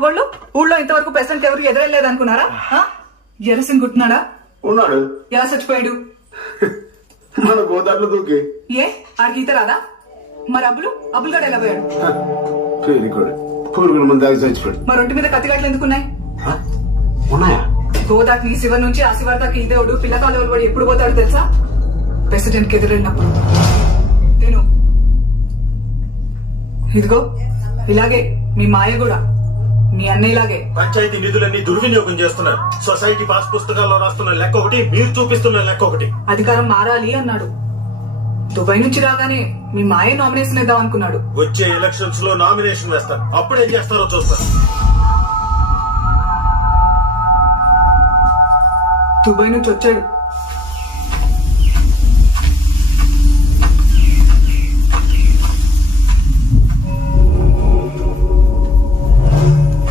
వాళ్ళు ఊళ్ళో ఇంతవరకు ప్రెసిడెంట్ ఎవరు ఎదురెళ్ళలేదు అనుకున్నారా? ఎరసింగ్ కుట్టినాడా? ఉన్నాడు. ఎలా చచ్చిపోయాడు? మన గోదావరిలో దూకి. ఏ ఆడికి ఈత రాదా? మరి అబ్బులు గడ ఎలా పోయాడు? పురుగుల మంది దాగి చచ్చిపోయాడు. మరి ఒంటి మీద కత్తిగట్లు ఎందుకున్నాయి? ఉన్నాయా? గోదాకి శివర్ నుంచి ఆ శివర్ దాకా ఈ దేవుడు పిల్లకాలు వాడు ఎప్పుడు పోతాడు తెలుసా? ప్రెసిడెంట్ కి ఎదురెళ్ళినప్పుడు. నేను ఇదిగో ఇలాగే మీ మాయ కూడా మీ అన్నయ్యలాగే పంచాయతీ నిధులన్నీ దుర్వినియోగం చేస్తున్నారు. సొసైటీ పాస్ పుస్తకాల్లో రాస్తున్న లెక్క ఒకటి, మీరు చూపిస్తున్న లెక్క ఒకటి. అధికారం మారాలి అన్నాడు. దుబాయ్ నుంచి రాగానే మీ మాయ నామినేషన్ ఇద్దాం అనుకున్నాడు. వచ్చే ఎలక్షన్స్ లో నామినేషన్ వేస్తారు. అప్పుడేం చేస్తారో చూస్తారు. దుబాయ్ నుంచి వచ్చాడు.